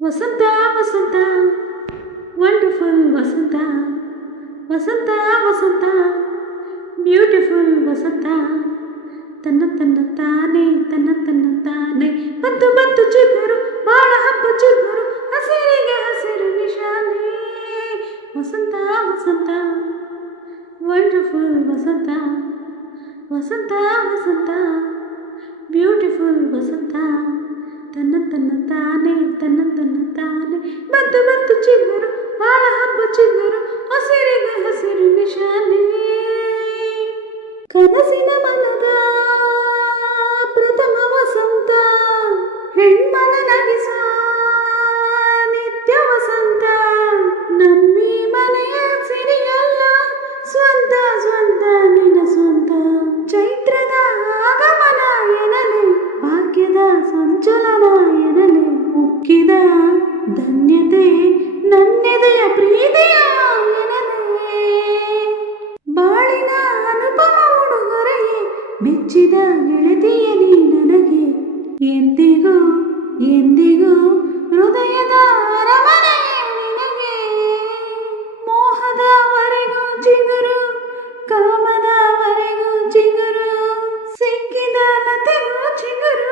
ವಸಂತ ವಸಂತ wonderful ವಸಂತ ವಸಂತ ವಸಂತ beautiful ವಸಂತ ತನ್ನ ತನ್ನ ತಾನೇ ಬಂತು ಬಂತು ಚಿಗುರು ಬಾಳ ಹಬ್ಬ ಚಿಗುರು ಹಸಿರಿಗೆ ಹಸಿರು ನಿಶಾನೆ ವಸಂತ ವಸಂತ ವಂಡರ್ಫುಲ್ ವಸಂತ ವಸಂತ ವಸಂತ ಬ್ಯೂಟಿಫುಲ್ ವಸಂತ ತನ್ನ ತಾನೇ ಬಂತು ಬಂತು ಚಿಗುರು ಬಾಳ ಹಬ್ಬ ಚಿಗುರು ಹಸಿರಿಗೆ ಹಸಿರು ನಿಶಾನೆ ಕನಸಿನ ಮನದ ಪ್ರಥಮ ವಸಂತ ಹೆಣ್ಮನ ನಗಿಸ ನಿತ್ಯ ವಸಂತ ನಮ್ಮಿ ಮನೆಯ ಸಿರಿಯಲ್ಲ ಸ್ವಂತ ಸ್ವಂತ ನಿನ್ನ ಸ್ವಂತ ಚೈತ್ರದ ಆಗಮನ ಎನಲೆ ಭಾಗ್ಯದ ಸಂಚಲನ ಎನಲೆ ಉಕ್ಕಿದ ಧನ್ಯತೆ ನನ್ನೆದೆಯ ಪ್ರೀತಿಯ ಎನಲೆ ಬಾಳಿನ ಅನುಪಮ ಉಡುಗೊರೆಯೇ ಮೆಚ್ಚಿದ ಗೆಳತಿಯ ನೀ ನನಗೆ ಎಂದಿಗೂ ಎಂದಿಗೂ ಹೃದಯದ ಅರಮನೆಯೇ ನಿನಗೆ ಮೋಹದವರೆಗೂ ಚಿಗುರು ಕಾಮದವರೆಗೂ ಚಿಗುರು ಸಿಕ್ಕಿದ ಲತೆಗೂ ಚಿಗುರು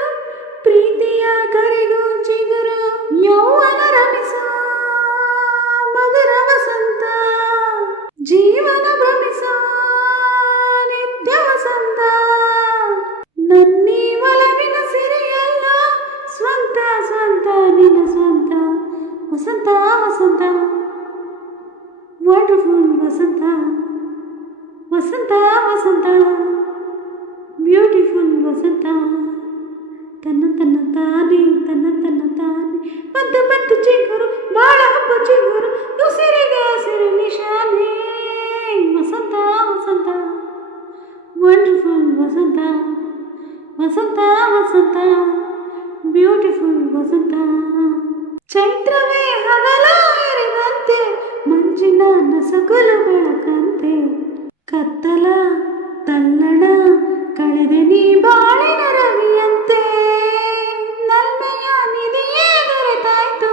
ಪ್ರೀತಿಯ ಕರೆಗೂ ಚಿಗುರು ಯೌವನ ರಮಿಸೋ ಮಧುರ ವಸಂತ ಜೀವನ ಭ್ರಮಿಸೋ ನಿತ್ಯ ವಸಂತ ನನ್ನೀ ಒಲವಿನ ಸಿರಿಯಲ್ಲ ಸ್ವಂತ ಸ್ವಂತ ನಿನ್ನ ಸ್ವಂತ ವಸಂತ ವಸಂತ ವಂಡರ್ಫುಲ್ ವಸಂತ ವಸಂತ ವಸಂತ ಬ್ಯೂಟಿಫುಲ್ ವಸಂತ ತನ್ನ ತಾನೇ ಬಂತು ಬಂತು ಚಿಗುರು ಬಾಳ ಹಬ್ಬ ಚಿಗುರು ಉಸಿರಿಗೆ ಹಸಿರು ನಿಶಾನೆ ವಸಂತ ವಸಂತ ವಂಡರ್ಫುಲ್ ವಸಂತ ವಸಂತ ವಸಂತ ಬ್ಯೂಟಿಫುಲ್ ವಸಂತ ಚೈತ್ರವೇ ಹಗಲ ಎರೆದಂತೆ ಮಂಜಿನ ನಸಕಲು ಬೆಳಕಂತೆ ಕತ್ತಲ ತಲ್ಲಣ ಕಳೆದೆ ನೀ ಬಾಳಿನ ರವಿಯಂತೆ ನಲ್ಮೆಯ ನಿಧಿಯೇ ದೊರೆತಾಯ್ತು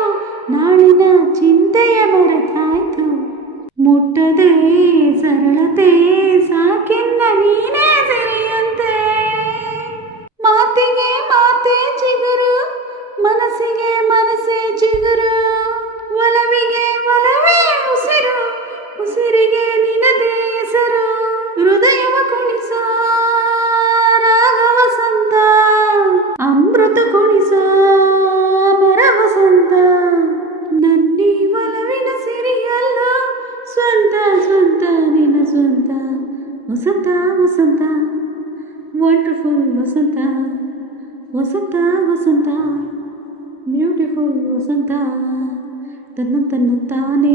ನಾಳಿನ ಚಿಂತೆಯ ಮರೆತಾಯ್ತು ಮುಟ್ಟದೆ ಸರಳತೆ ಸಾಕಿನ್ನ ನೀನೇ ಸಿರಿಯಂತೆ ಮಾತಿಗೆ ಮಾತೆ ಚಿಗುರು ಮನಸ್ಸಿಗೆ ಮನಸ್ಸೇ ಚಿಗುರು ಒಲವಿಗೆ ಒಲವೇ ಉಸಿರು ಉಸಿರಿಗೆ ನಿನದೇ ಹೆಸರು ಹೃದಯವ ಕುಣಿಸೋ ರಾಗ ವಸಂತ ಅಮೃತ ಕುಣಿಸೋ ಮರ ವಸಂತ ನನ್ನಿ ಒಲವಿನ ಸಿರಿಯಲ್ಲ ಸ್ವಂತ ಸ್ವಂತ ನಿನ್ನ ಸ್ವಂತ ವಸಂತ ವಸಂತ ವಂಡರ್ಫುಲ್ ವಸಂತ ವಸಂತ ವಸಂತ ಬ್ಯೂಟಿಫುಲ್ ವಸಂತ ತನ್ನ ತಾನೇ